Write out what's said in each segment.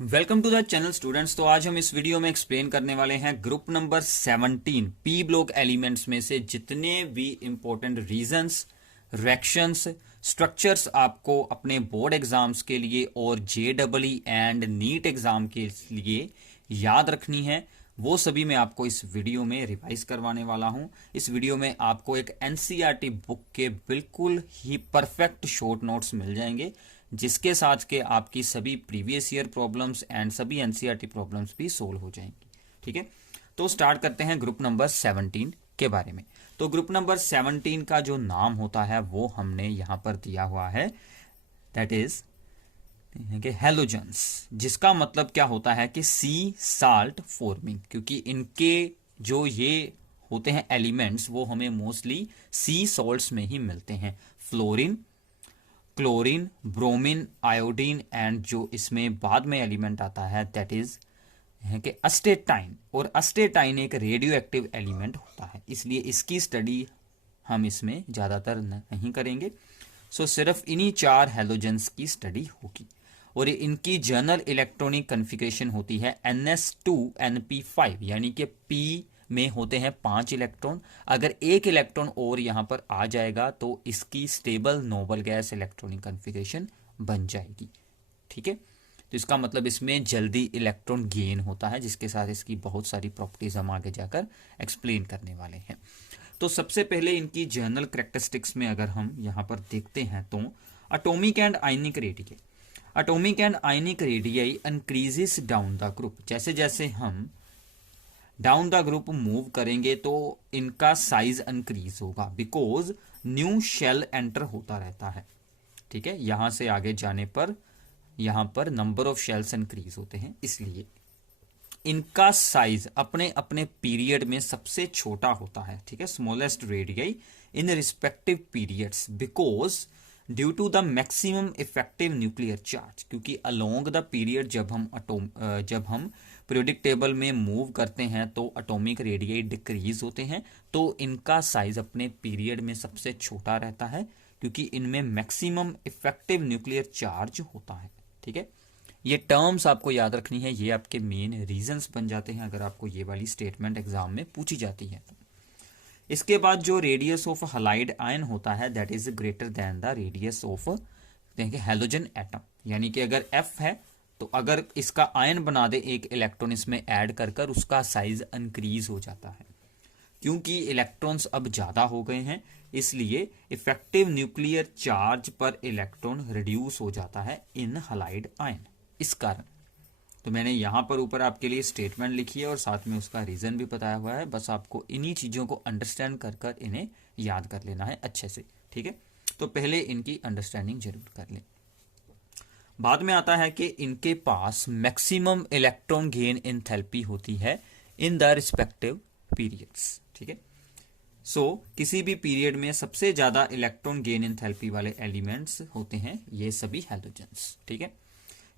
Welcome to the channel students. तो आज हम इस वीडियो में एक्सप्लेन करने वाले हैं group number 17 P block elements में से जितने भी इंपॉर्टेंट रीजंस, रिएक्शंस, स्ट्रक्चर्स आपको अपने बोर्ड एग्जाम्स के लिए और जेईई एंड नीट एग्जाम के लिए याद रखनी है, वो सभी मैं आपको इस वीडियो में रिवाइज करवाने वाला हूं। इस वीडियो में आपको एक एनसीईआरटी बुक के बिल्कुल ही परफेक्ट शॉर्ट नोट्स मिल जाएंगे, जिसके साथ के आपकी सभी प्रीवियस ईयर प्रॉब्लम्स एंड सभी एनसीईआरटी प्रॉब्लम्स भी सोल्व हो जाएंगी। ठीक है, तो स्टार्ट करते हैं ग्रुप नंबर 17 के बारे में। तो ग्रुप नंबर 17 का जो नाम होता है वो हमने यहां पर दिया हुआ है, दैट इज हैलोजेंस, जिसका मतलब क्या होता है कि सी साल्ट फॉर्मिंग, क्योंकि इनके जो ये होते हैं एलिमेंट्स वो हमें मोस्टली सी सॉल्ट्स में ही मिलते हैं। Fluorine, chlorine, bromine, iodine and जो इसमें बाद में एलिमेंट आता है दैट इज कि अस्टेटाइन। और अस्टेटाइन एक रेडियो एक्टिव एलिमेंट होता है, इसलिए इसकी स्टडी हम इसमें ज़्यादातर नहीं करेंगे। सो सिर्फ इन्हीं 4 हैलोजेंस की स्टडी होगी और इनकी जनरल इलेक्ट्रॉनिक कन्फिग्रेशन होती है NS2Np5, यानी कि P में होते हैं 5 इलेक्ट्रॉन। अगर एक इलेक्ट्रॉन और यहां पर आ जाएगा तो इसकी stable noble gas electronic configuration बन जाएगी। ठीक है, तो इसका मतलब इसमें जल्दी इलेक्ट्रॉन गेन होता है, जिसके साथ इसकी बहुत सारी प्रॉपर्टीज हम आगे जाकर एक्सप्लेन करने वाले हैं। तो सबसे पहले इनकी जनरल कैरेक्टरिस्टिक्स में अगर हम यहां पर देखते हैं तो atomic and ionic radius, atomic and ionic radius increases down the group. जैसे जैसे हम डाउन द ग्रुप मूव करेंगे तो इनका साइज इंक्रीज होगा, बिकॉज न्यू शेल एंटर होता रहता है। ठीक है, यहां से आगे जाने पर यहां पर नंबर ऑफ शेल्स इंक्रीज होते हैं, इसलिए इनका साइज अपने अपने पीरियड में सबसे छोटा होता है। ठीक है, smallest radius in respective periods, because due to the maximum effective nuclear charge, क्योंकि अलोंग द पीरियड जब हम पीरियोडिक टेबल में मूव करते हैं तो एटॉमिक रेडियस डिक्रीज होते हैं, तो इनका साइज अपने पीरियड में सबसे छोटा रहता है, क्योंकि इनमें मैक्सिमम इफेक्टिव न्यूक्लियर चार्ज होता है। ठीक है, ये टर्म्स आपको याद रखनी है, ये आपके मेन रीजंस बन जाते हैं अगर आपको ये वाली स्टेटमेंट एग्जाम में पूछी जाती है। इसके बाद जो रेडियस ऑफ हलाइड आयन होता है that is greater than the radius of halogen atom, यानी कि अगर F है तो अगर इसका आयन बना दे एक इलेक्ट्रॉन इसमें ऐड कर कर, उसका साइज इंक्रीज हो जाता है। क्योंकि इलेक्ट्रॉन्स अब ज्यादा हो गए हैं, इसलिए इफेक्टिव न्यूक्लियर चार्ज पर इलेक्ट्रॉन रिड्यूस हो जाता है इन हलाइड आयन। इस कारण तो मैंने यहां पर ऊपर आपके लिए स्टेटमेंट लिखी है और साथ में उसका रीजन भी बताया हुआ है। बस आपको इन्हीं चीजों को अंडरस्टैंड कर कर इन्हें याद कर लेना है अच्छे से। ठीक है, तो पहले इनकी अंडरस्टैंडिंग जरूर कर लें। बाद में आता है कि इनके पास मैक्सिमम इलेक्ट्रॉन गेन एंथैल्पी होती है इन द रिस्पेक्टिव पीरियड्स। ठीक है, सो किसी भी पीरियड में सबसे ज्यादा इलेक्ट्रॉन गेन एंथैल्पी वाले एलिमेंट्स होते हैं ये सभी हैलोजेंस। ठीक है,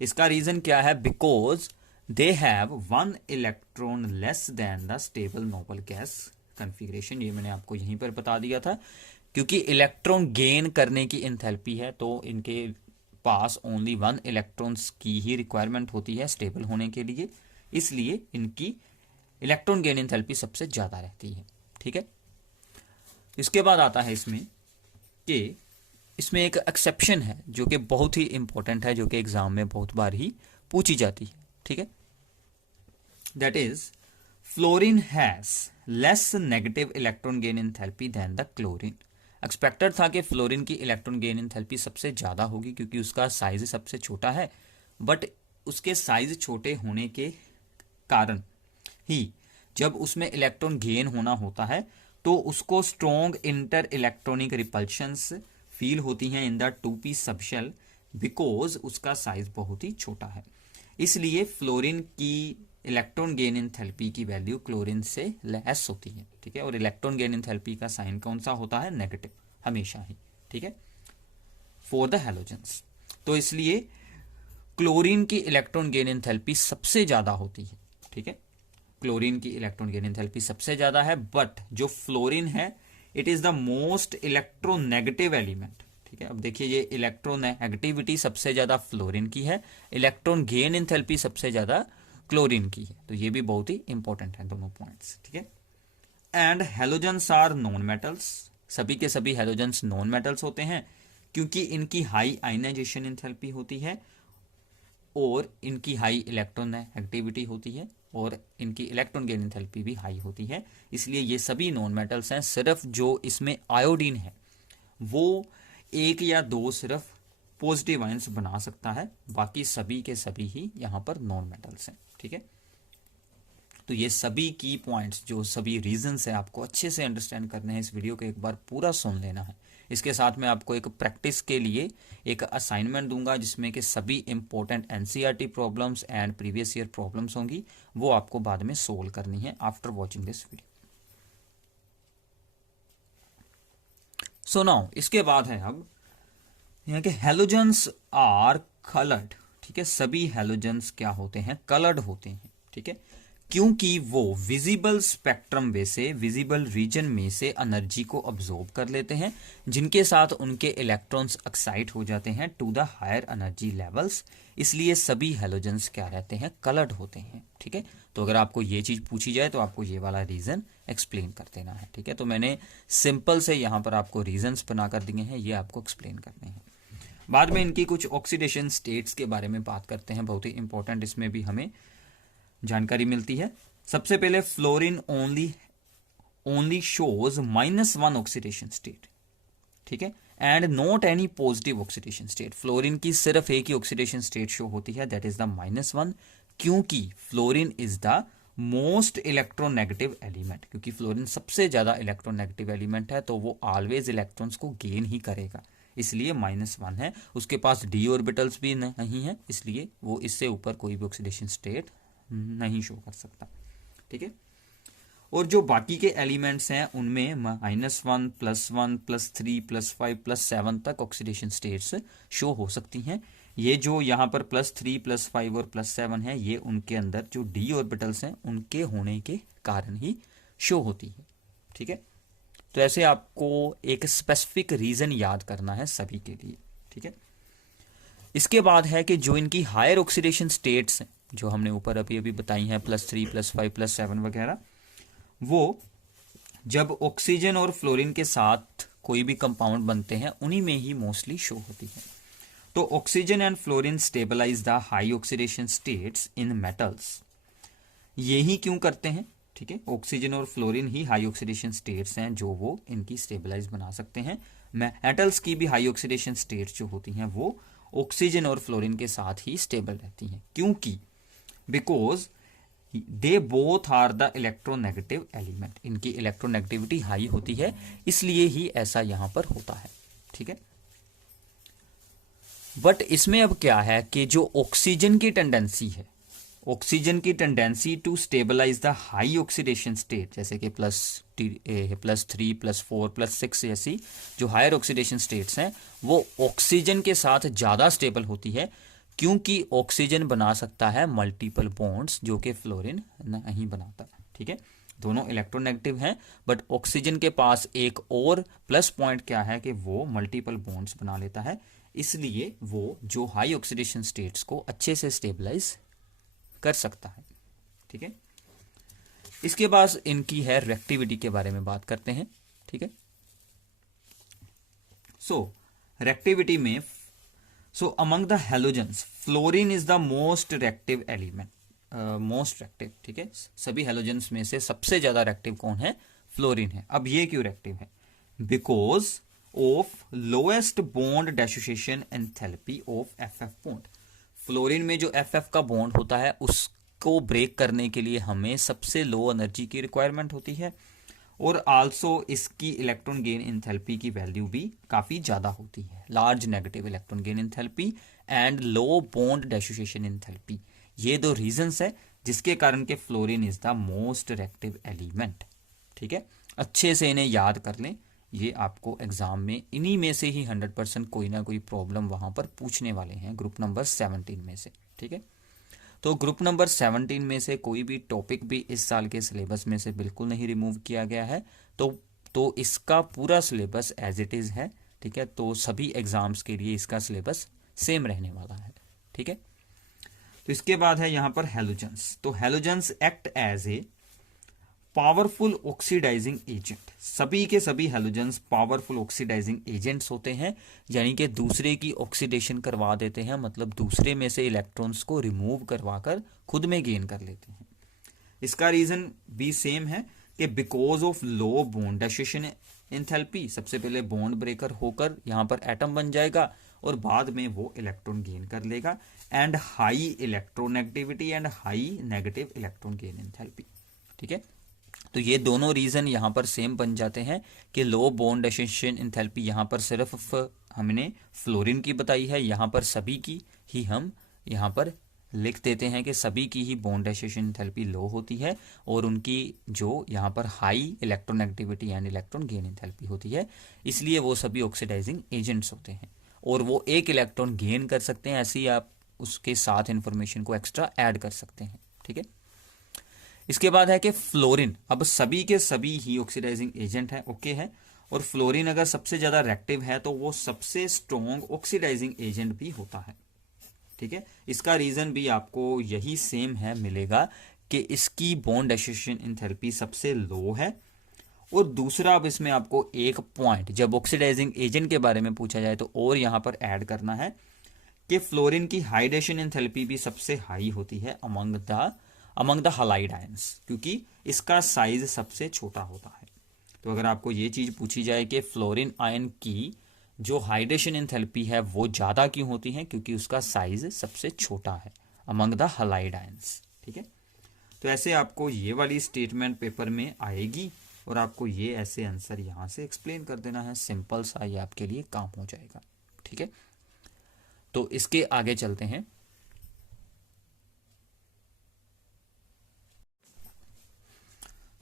इसका रीजन क्या है, because they have 1 electron less than the stable noble gas configuration. ये मैंने आपको यहीं पर बता दिया था, क्योंकि इलेक्ट्रॉन गेन करने की एंथैल्पी है तो इनके पास ओनली 1 इलेक्ट्रॉन्स की ही रिक्वायरमेंट होती है स्टेबल होने के लिए, इसलिए इनकी इलेक्ट्रॉन गेन एंथैल्पी सबसे ज्यादा रहती है। ठीक है, इसके बाद आता है इसमें कि इसमें एक एक्सेप्शन है जो कि बहुत ही इंपॉर्टेंट है, जो कि एग्जाम में बहुत बार ही पूछी जाती है। ठीक है, that is fluorine has less negative electron gain enthalpy than the chlorine. Expected था कि फ्लोरीन की इलेक्ट्रॉन गेन एंथैल्पी सबसे ज्यादा होगी क्योंकि उसका साइज सबसे छोटा है, बट उसके साइज छोटे होने के कारण ही जब उसमें इलेक्ट्रॉन गेन होना होता है तो उसको strong inter electronic repulsions feel होती हैं in the 2p subshell, because उसका साइज बहुत ही छोटा है। इसलिए फ्लोरीन की इलेक्ट्रॉन गेन एंथैल्पी की वैल्यू क्लोरीन से लेस होती है। ठीक है, और इलेक्ट्रॉन गेन एंथैल्पी का साइन कौन सा होता है, नेगेटिव हमेशा ही। ठीक है, फॉर द हैलोजेंस, तो इसलिए क्लोरीन की इलेक्ट्रॉन गेन एंथैल्पी सबसे ज्यादा होती है। ठीक है, क्लोरीन की इलेक्ट्रॉन गेन एंथैल्पी सबसे ज्यादा है, बट जो फ्लोरीन है it is the most electronegative element. ठीक है। अब देखिए ये इलेक्ट्रोनेगेटिविटी सबसे ज़्यादा फ्लोरीन की है, इलेक्ट्रॉन गेन एंथैल्पी सबसे ज़्यादा क्लोरीन की है, तो ये भी बहुत ही इंपॉर्टेंट है दोनों पॉइंट्स, ठीक है। And halogens are non metals, सभी के सभी हेलोजेंस नॉन मेटल्स होते हैं क्योंकि इनकी हाई आयनाइजेशन एंथैल्पी होती है और इनकी हाई इलेक्ट्रॉन एक्टिविटी होती है और इनकी इलेक्ट्रॉन गेन एंथैल्पी भी हाई होती है, इसलिए ये सभी नॉन मेटल्स हैं। सिर्फ जो इसमें आयोडीन है वो एक या दो सिर्फ पॉजिटिव आयंस बना सकता है, बाकी सभी के सभी ही यहाँ पर नॉन मेटल्स हैं, ठीक है। तो ये सभी की पॉइंट्स, जो सभी रीजंस है, आपको अच्छे से अंडरस्टैंड करने हैं। इस वीडियो को एक बार पूरा सुन लेना है। इसके साथ मैं आपको एक प्रैक्टिस के लिए एक असाइनमेंट दूंगा जिसमें कि सभी important NCERT problems and previous year problems होंगी, वो आपको बाद में सोल्व करनी है after watching this video. So now इसके बाद है अब यहाँ के हेलोजेंस आर कलर्ड, ठीक है। सभी हेलोजेंस क्या होते हैं? कलर्ड होते हैं, ठीक है, क्योंकि वो विजिबल स्पेक्ट्रम में से, विजिबल रीजन में से एनर्जी को अब्जॉर्ब कर लेते हैं, जिनके साथ उनके इलेक्ट्रॉन्स एक्साइट हो जाते हैं to the higher energy levels, इसलिए सभी हेलोजेंस क्या रहते हैं? कलर्ड होते हैं, ठीक है। तो अगर आपको ये चीज पूछी जाए तो आपको ये वाला रीजन एक्सप्लेन कर देना है, ठीक है। तो मैंने सिंपल से यहाँ पर आपको रीजंस बनाकर दिए हैं, ये आपको एक्सप्लेन करने हैं। बाद में इनकी कुछ ऑक्सीडेशन स्टेट्स के बारे में बात करते हैं, बहुत ही इंपॉर्टेंट, इसमें भी हमें जानकारी मिलती है। सबसे पहले fluorine only shows -1 oxidation state, ठीक है, and not any positive oxidation state. Fluorine की सिर्फ एक ही ऑक्सीडेशन स्टेट शो होती है, दैट इज द -1, क्योंकि fluorine is the most electronegative element, क्योंकि फ्लोरीन सबसे ज्यादा इलेक्ट्रोनेगेटिव एलिमेंट है, तो वो ऑलवेज इलेक्ट्रॉन्स को गेन ही करेगा, इसलिए -1 है। उसके पास डी ऑर्बिटल्स भी नहीं है, इसलिए वो इससे ऊपर कोई भी ऑक्सीडेशन स्टेट नहीं शो कर सकता, ठीक है। और जो बाकी के एलिमेंट्स हैं उनमें -1, +1, +3, +5, +7 तक ऑक्सीडेशन स्टेट्स शो हो सकती हैं। ये जो यहाँ पर +3, +5 और +7 है, ये उनके अंदर जो डी ऑर्बिटल्स हैं उनके होने के कारण ही शो होती है, ठीक है। तो ऐसे आपको एक स्पेसिफिक रीजन याद करना है सभी के लिए, ठीक है। इसके बाद है कि जो इनकी हायर ऑक्सीडेशन स्टेट्स हैं, जो हमने ऊपर अभी अभी बताई हैं, +3, +5, +7 वगैरह, वो जब ऑक्सीजन और फ्लोरीन के साथ कोई भी कंपाउंड बनते हैं उन्हीं में ही मोस्टली शो होती है। तो oxygen and fluorine stabilize the high oxidation states in metals. ये ही क्यों करते हैं? ठीक है, ऑक्सीजन और फ्लोरीन ही हाई ऑक्सीडेशन स्टेट्स हैं जो वो इनकी स्टेबलाइज बना सकते हैं। मेटल्स की भी हाई ऑक्सीडेशन स्टेट्स जो होती हैं वो ऑक्सीजन और फ्लोरीन के साथ ही स्टेबल रहती हैं, क्योंकि because they both are the electronegative element, इनकी इलेक्ट्रोनेगेटिविटी हाई होती है, इसलिए ही ऐसा यहां पर होता है, ठीक है। बट इसमें अब क्या है कि जो ऑक्सीजन की टेंडेंसी है, ऑक्सीजन की tendency to stabilize the high oxidation state, जैसे कि +3, +4, +6 जैसी जो हायर ऑक्सीडेशन स्टेट्स हैं, वो ऑक्सीजन के साथ ज्यादा स्टेबल होती है, क्योंकि ऑक्सीजन बना सकता है मल्टीपल बॉन्ड्स जो कि फ्लोरीन नहीं बनाता, ठीक है। दोनों इलेक्ट्रोनेगेटिव हैं, बट ऑक्सीजन के पास एक और प्लस पॉइंट क्या है कि वो मल्टीपल बॉन्ड्स बना लेता है, इसलिए वो जो हाई ऑक्सीडेशन स्टेट्स को अच्छे से स्टेबलाइज कर सकता है, ठीक है। इसके बाद इनकी है रिएक्टिविटी के बारे में बात करते हैं, ठीक है। सो रिएक्टिविटी में among the halogens fluorine is the most reactive element, most reactive, ठीक है। सभी हेलोजेंस में से सबसे ज्यादा रिएक्टिव कौन है? फ्लोरीन है। अब ये क्यों रिएक्टिव है? Because of lowest bond dissociation enthalpy of FF bond. Fluorine में जो FF का बॉन्ड होता है उसको ब्रेक करने के लिए हमें सबसे लो एनर्जी की रिक्वायरमेंट होती है, और आल्सो इसकी इलेक्ट्रॉन गेन एंथैल्पी की वैल्यू भी काफी ज्यादा होती है, large negative electron gain enthalpy and low bond dissociation enthalpy. ये दो रीजंस है जिसके कारण के fluorine is the most reactive element, ठीक है। अच्छे से इन्हें याद कर लें, ये आपको एग्जाम में इन्हीं में से ही 100% कोई ना कोई प्रॉब्लम वहां पर पूछने वाले हैं ग्रुप नंबर 17 में से, ठीक है। तो ग्रुप नंबर 17 में से कोई भी टॉपिक भी इस साल के सिलेबस में से बिल्कुल नहीं रिमूव किया गया है, तो इसका पूरा सिलेबस एज इट इज है, ठीक है, तो सभी एग्जाम्स के लिए इसका सिलेबस सेम रहने वाला है। ठीक है, तो इसके बाद है यहां पर हैलोजेंस। तो halogens act as a powerful oxidizing agent. सभी के सभी हैलोजेंस पावरफुल ऑक्सीडाइजिंग एजेंट्स होते हैं, यानी कि दूसरे की ऑक्सीडेशन करवा देते हैं, मतलब दूसरे में से इलेक्ट्रॉन्स को रिमूव करवाकर खुद में गेन कर लेते हैं। इसका रीजन भी सेम है कि because of low bond dissociation enthalpy, सबसे पहले बॉन्ड ब्रेकर होकर यहां पर एटम बन जाएगा और बाद में वो इलेक्ट्रॉन गेन कर लेगा, and high electronegativity and high negative electron gain enthalpy. ठीक है, तो ये दोनों रीजन यहां पर सेम बन जाते हैं कि लो बॉन्ड डेसिशन एंथैल्पी यहां पर सिर्फ हमने फ्लोरीन की बताई है, यहां पर सभी की ही हम यहां पर लिख देते हैं कि सभी की ही बॉन्ड डेसिशन एंथैल्पी लो होती है और उनकी जो यहाँ पर high electronegativity and electron gain enthalpy होती है, इसलिए वो सभी ऑक्सीडाइजिंग एजेंट्स होते हैं और वो एक इलेक्ट्रॉन गेन कर सकते हैं। ऐसे ही आप उसके साथ इंफॉर्मेशन को एक्स्ट्रा ऐड कर सकते हैं। ठीक है, इसके बाद है कि फ्लोरीन, अब सभी के सभी ही ऑक्सीडाइजिंग एजेंट है, ओके है, और फ्लोरीन अगर सबसे ज्यादा रिएक्टिव है तो वो सबसे स्ट्रॉन्ग ऑक्सीडाइजिंग एजेंट भी होता है। ठीक है, इसका रीजन भी आपको यही सेम है मिलेगा कि इसकी बॉन्ड डेसिशन एंथैल्पी सबसे लो है, और दूसरा अब इसमें आपको एक पॉइंट जब ऑक्सीडाइजिंग एजेंट के बारे में पूछा जाए तो और यहां पर ऐड करना है कि फ्लोरीन की हाइडेशन एंथैल्पी भी सबसे हाई होती है अमंग द हलाइड आयंस, क्योंकि इसका साइज सबसे छोटा होता है। तो अगर आपको ये चीज पूछी जाए कि फ्लोरीन आयन की जो हाइडेशन एंथैल्पी है वो ज्यादा क्यों होती है, क्योंकि उसका साइज सबसे छोटा है अमंग द हलाइड आयंस। ठीक है, तो ऐसे आपको ये वाली स्टेटमेंट पेपर में आएगी और आपको ये ऐसे आंसर यहां से एक्सप्लेन कर देना है, सिंपल सा ये आपके लिए काम हो जाएगा। ठीक है, तो इसके आगे चलते हैं।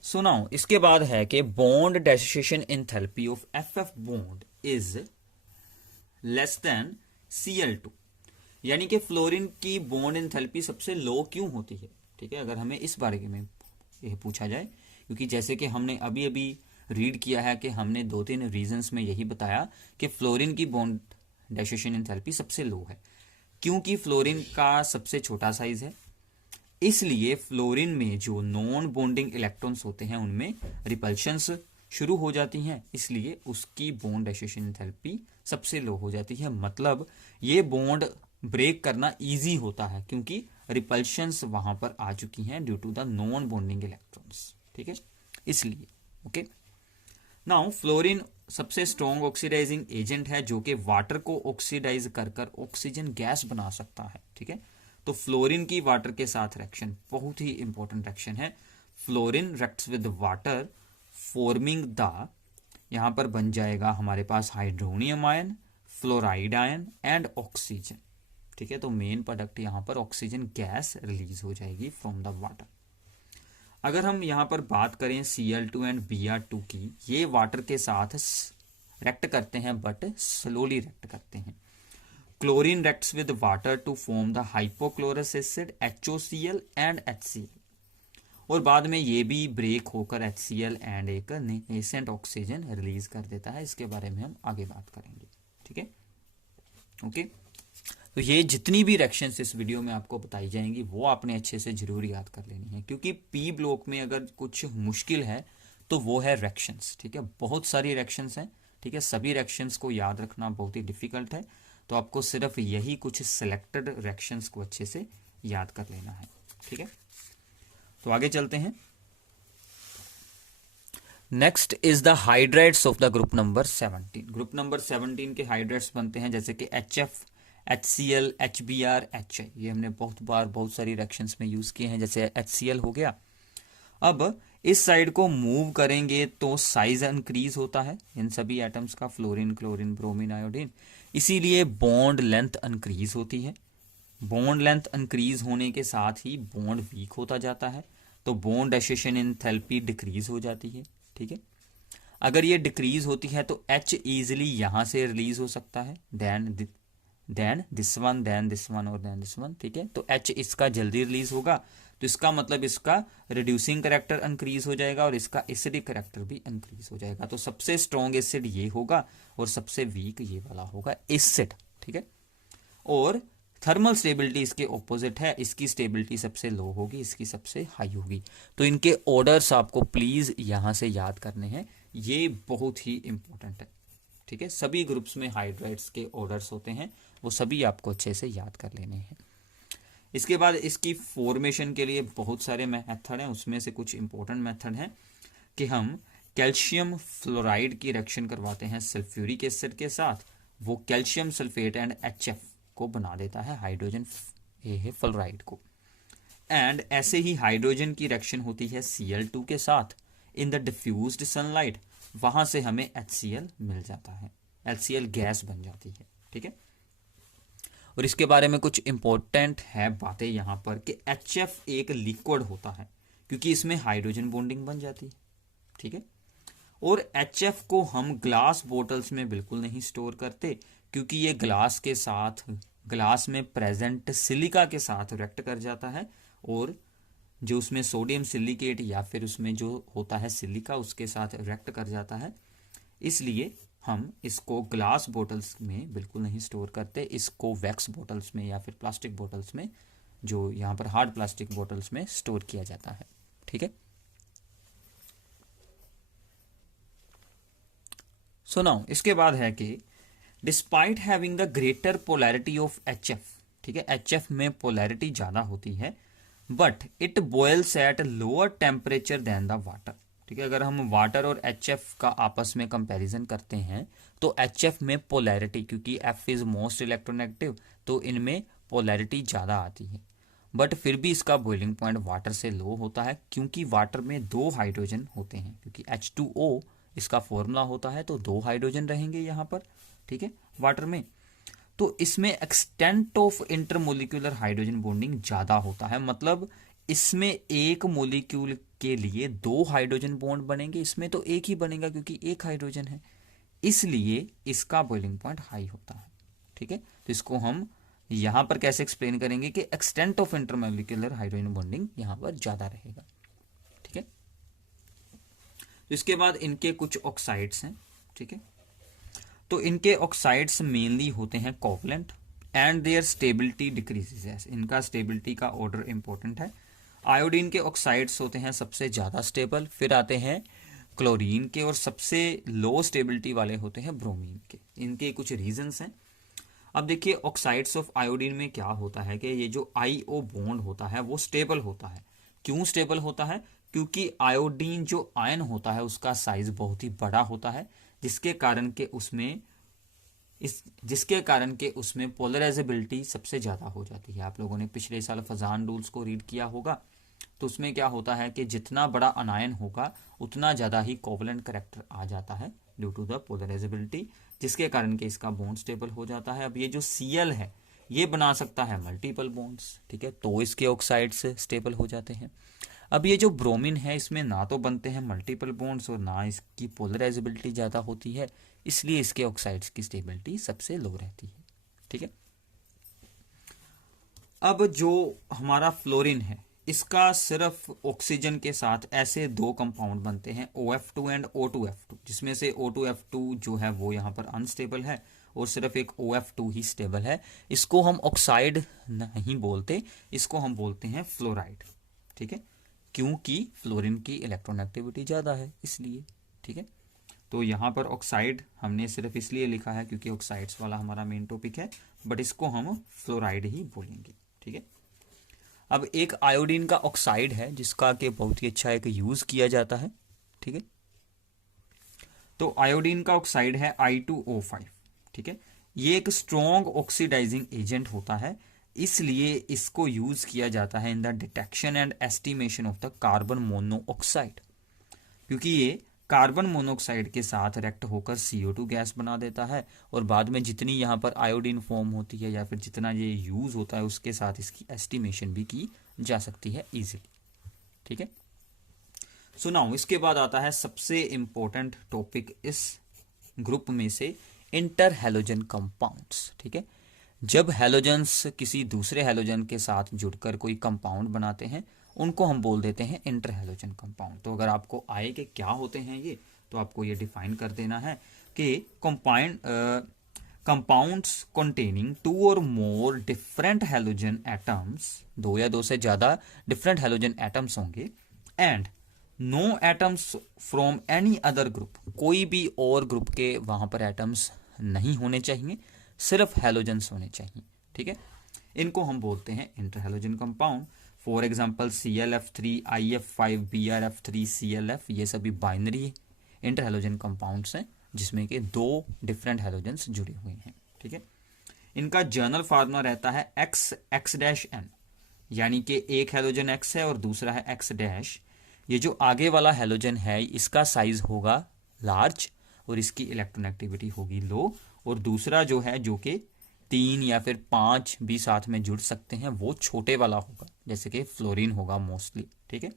सुनाओ, इसके बाद है कि bond dissociation enthalpy of F bond is less than Cl2, यानी कि फ्लोरीन की बॉन्ड एंथैल्पी सबसे लो क्यों होती है। ठीक है, अगर हमें इस बारे में यह पूछा जाए, क्योंकि जैसे कि हमने अभी अभी रीड किया है कि हमने 2-3 रीजंस में यही बताया कि फ्लोरीन की बॉन्ड डेसिशन एंथैल्पी सबसे लो है, क्योंकि फ्लोरीन का सबसे छोटा साइज है, इसलिए फ्लोरीन में जो नॉन बॉन्डिंग इलेक्ट्रॉन्स होते हैं उनमें रिपल्शंस शुरू हो जाती हैं, इसलिए उसकी बॉन्ड डेसिशन एंथैल्पी सबसे लो हो जाती है। मतलब ये बॉन्ड ब्रेक करना इजी होता है क्योंकि रिपल्शंस वहां पर आ चुकी हैं due to the non bonding electrons. ठीक है, इसलिए ओके। नाउ फ्लोरीन सबसे स्ट्रॉन्ग ऑक्सीडाइजिंग एजेंट है जो कि वाटर को ऑक्सीडाइज कर ऑक्सीजन गैस बना सकता है। ठीक है, तो फ्लोरीन की वाटर के साथ रिएक्शन बहुत ही इंपॉर्टेंट रिएक्शन है। Fluorine reacts with water forming the, यहां पर बन जाएगा हमारे पास hydronium ion, fluoride ion and oxygen. ठीक है, तो मेन प्रोडक्ट यहां पर ऑक्सीजन गैस रिलीज हो जाएगी फ्रॉम द वाटर। अगर हम यहां पर बात करें Cl2 एंड Br2 की, ये वाटर के साथ रिएक्ट करते हैं बट स्लोली रिएक्ट करते हैं। Chlorine reacts with water to form the hypochlorous acid HOCl and HCl, और बाद में ये भी ब्रेक होकर HCl एंड एक नेसेंट ऑक्सीजन रिलीज कर देता है। इसके बारे में हम आगे बात करेंगे। ठीक है, ओके। तो ये जितनी भी रिएक्शंस इस वीडियो में आपको बताई जाएंगी वो आपने अच्छे से जरूर याद कर लेनी है, क्योंकि पी ब्लॉक में अगर कुछ मुश्किल है तो वो है रिएक्शंस। ठीक है, बहुत सारी रिएक्शंस हैं। ठीक है, सभी रिएक्शंस को याद रखना बहुत ही डिफिकल्ट है, तो आपको सिर्फ यही कुछ सिलेक्टेड रिएक्शंस को अच्छे से याद कर लेना है। ठीक है, तो आगे चलते हैं। Next is the hydrates of the group number 17। Group number 17 के हाइड्रेट्स बनते हैं जैसे कि HF, HCl, HBr, HI। ये हमने बहुत बार बहुत सारी रिएक्शंस में यूज किए हैं, जैसे HCl हो गया। अब इस साइड को मूव करेंगे तो साइज इंक्रीज होता है इन सभी एटम्स का, फ्लोरीन, क्लोरीन, ब्रोमीन, आयोडीन, इसीलिए बॉन्ड लेंथ इंक्रीज होती है। बॉन्ड लेंथ इंक्रीज होने के साथ ही बॉन्ड वीक होता जाता है, तो बॉन्ड डेसिशन एंथैल्पी डिक्रीज हो जाती है। ठीक है, अगर ये डिक्रीज होती है तो H इजीली यहां से रिलीज हो सकता है, then then this one, then this one और देन दिस वन, ठीक है। तो H इसका जल्दी रिलीज होगा, तो इसका मतलब इसका रिड्यूसिंग करेक्टर इंक्रीज हो जाएगा और इसका एसिडिक करेक्टर भी इंक्रीज हो जाएगा। तो सबसे स्ट्रॉन्ग एसिड ये होगा और सबसे वीक ये वाला होगा एसिड, ठीक है। और थर्मल स्टेबिलिटी इसके ऑपोजिट है, इसकी स्टेबिलिटी सबसे लो होगी, इसकी सबसे हाई होगी। तो इनके ऑर्डर्स आपको प्लीज यहां से याद करने हैं, ये बहुत ही इंपॉर्टेंट है, ठीक है। सभी ग्रुप्स में हाइड्राइड्स के ऑर्डर्स होते हैं, वो सभी आपको अच्छे से याद कर लेने हैं। इसके बाद इसकी फॉर्मेशन के लिए बहुत सारे मेथड हैं, उसमें से कुछ इंपॉर्टेंट मेथड हैं कि हम कैल्शियम फ्लोराइड की रिएक्शन करवाते हैं सल्फ्यूरिक एसिड के साथ, वो कैल्शियम सल्फेट एंड HF को बना देता है हाइड्रोजन फ्लोराइड को। एंड ऐसे ही हाइड्रोजन की रिएक्शन होती है Cl2 के साथ इन द डिफ्यूज्ड सनलाइट, वहां से हमें HCl मिल जाता है, HCl गैस बन जाती है, ठीक है। और इसके बारे में कुछ इंपॉर्टेंट है बातें यहां पर कि HF एक लिक्विड होता है क्योंकि इसमें हाइड्रोजन बॉन्डिंग बन जाती है, ठीक है। और HF को हम ग्लास बोटल्स में बिल्कुल नहीं स्टोर करते क्योंकि ये ग्लास के साथ, ग्लास में प्रेजेंट सिलिका के साथ रिएक्ट कर जाता है और जो उसमें सोडियम सिलिकेट या फिर उसमें जो होता है सिलिका उसके साथ रिएक्ट कर जाता है, इसलिए हम इसको ग्लास बोटल्स में बिल्कुल नहीं स्टोर करते, इसको वैक्स बोटल्स में या फिर प्लास्टिक बोटल्स में, जो यहाँ पर हार्ड प्लास्टिक बोटल्स में स्टोर किया जाता है, ठीक है। सो नाउ इसके बाद है कि despite having the greater polarity of HF, ठीक है, HF में पोलैरिटी ज्यादा होती है, but it boils at lower temperature than the water, ठीक है। अगर हम वाटर और HF का आपस में कंपैरिजन करते हैं तो HF में पोलैरिटी, क्योंकि F इज मोस्ट इलेक्ट्रोनेगेटिव, तो इनमें पोलैरिटी ज्यादा आती है, बट फिर भी इसका बॉइलिंग पॉइंट वाटर से लो होता है क्योंकि वाटर में 2 हाइड्रोजन होते हैं, क्योंकि H2O इसका फॉर्मूला होता है, तो 2 हाइड्रोजन रहेंगे यहाँ पर, ठीक है, वाटर में। तो इसमें extent of intermolecular hydrogen bonding ज्यादा होता है, मतलब इसमें एक मोलिक्यूल के लिए 2 हाइड्रोजन बॉन्ड बनेंगे, इसमें तो एक ही बनेगा क्योंकि एक हाइड्रोजन है, इसलिए इसका बॉइलिंग पॉइंट हाई होता है, ठीक है। तो इसको हम यहां पर कैसे एक्सप्लेन करेंगे कि extent of intermolecular hydrogen bonding यहां पर ज्यादा रहेगा, ठीक है। तो इसके बाद इनके कुछ ऑक्साइड्स हैं, ठीक है। तो इनके ऑक्साइड्स मेनली होते हैं covalent and there stability decreases, इनका स्टेबिलिटी का ऑर्डर इंपॉर्टेंट है। आयोडीन के ऑक्साइड्स होते हैं सबसे ज्यादा स्टेबल, फिर आते हैं क्लोरीन के, और सबसे लो स्टेबिलिटी वाले होते हैं ब्रोमीन के। इनके कुछ रीजंस हैं। अब देखिए ऑक्साइड्स ऑफ आयोडीन में क्या होता है कि ये जो आईओ बॉन्ड होता है वो स्टेबल होता है। क्यों स्टेबल होता है? क्योंकि आयोडीन जो आयन होता है उसका साइज बहुत ही बड़ा होता है, जिसके कारण के उसमें पोलराइजेबिलिटी सबसे ज्यादा हो जाती है। आप लोगों ने पिछले साल फजान रूल्स को रीड किया होगा, तो उसमें क्या होता है कि जितना बड़ा अनायन होगा उतना ज्यादा ही कोवलेंट करैक्टर आ जाता है ड्यू टू द पोलराइजेबिलिटी, जिसके कारण के इसका बॉन्ड स्टेबल हो जाता है। अब ये जो Cl है ये बना सकता है मल्टीपल बॉन्ड्स, ठीक है, तो इसके ऑक्साइड्स स्टेबल हो जाते हैं। अब ये जो ब्रोमीन है इसमें ना तो बनते हैं मल्टीपल बॉन्ड्स और ना इसकी पोलराइजेबिलिटी ज्यादा होती है, इसलिए इसके ऑक्साइड्स की स्टेबिलिटी सबसे लो रहती है, ठीक है। अब जो हमारा फ्लोरीन है इसका सिर्फ ऑक्सीजन के साथ ऐसे 2 कंपाउंड बनते हैं OF2 एंड O2F2, जिसमें से O2F2 जो है वो यहाँ पर अनस्टेबल है और सिर्फ एक OF2 ही स्टेबल है। इसको हम ऑक्साइड नहीं बोलते, इसको हम बोलते हैं फ्लोराइड, ठीक है, क्योंकि फ्लोरीन की इलेक्ट्रोनेगेटिविटी ज्यादा है इसलिए, ठीक है। तो यहाँ पर ऑक्साइड हमने सिर्फ इसलिए लिखा है क्योंकि ऑक्साइड्स वाला हमारा मेन टॉपिक है, बट इसको हम फ्लोराइड ही बोलेंगे, ठीक है। अब एक आयोडीन का ऑक्साइड है जिसका कि बहुत ही अच्छा एक यूज किया जाता है, ठीक है। तो आयोडीन का ऑक्साइड है I2O5, ठीक है। ये एक स्ट्रॉन्ग ऑक्सीडाइजिंग एजेंट होता है, इसलिए इसको यूज किया जाता है in the detection and estimation of the carbon monoxide, क्योंकि ये कार्बन मोनोऑक्साइड के साथ रिएक्ट होकर CO2 गैस बना देता है और बाद में जितनी यहाँ पर आयोडीन फॉर्म होती है या फिर जितना ये यूज होता है उसके साथ इसकी एस्टिमेशन भी की जा सकती है इजीली, ठीक है। सो नाउ इसके बाद आता है सबसे इंपॉर्टेंट टॉपिक इस ग्रुप में से, इंटर हैलोजन कंपाउंड्स, ठीक है। जब हैलोजेंस किसी दूसरे हैलोजन के साथ जुड़कर कोई कंपाउंड बनाते हैं उनको हम बोल देते हैं इंटर हैलोजन कंपाउंड। तो अगर आपको आए कि क्या होते हैं ये, तो आपको ये डिफाइन कर देना है कि कंपाउंड कंपाउंड्स containing टू और मोर डिफरेंट हैलोजन एटम्स, दो या दो से ज्यादा डिफरेंट हैलोजन एटम्स होंगे, and no atoms from any other group, कोई भी और ग्रुप के वहां पर एटम्स नहीं होने चाहिए, सिर्फ हैलोजेंस होने चाहिए। ठीक है, इनको हम बोलते हैं inter halogen compound. For example ClF3, IF5, BrF3, ClF, ये सभी बाइनरी इंटर हैलोजन कंपाउंड्स हैं जिसमें कि दो डिफरेंट हैलोजेंस जुड़े हुए हैं। ठीक है, इनका जर्नल फार्मूला रहता है X N, यानी कि एक हैलोजन X है और दूसरा है X'। ये जो आगे वाला हैलोजन है इसका साइज होगा लार्ज और इसकी इलेक्ट्रॉनेगेटिविटी होगी लो, और दूसरा जो है जो कि 3 या फिर 5 भी साथ में जुड़ सकते हैं वो छोटे वाला होगा, जैसे कि फ्लोरीन होगा मोस्टली। ठीक है,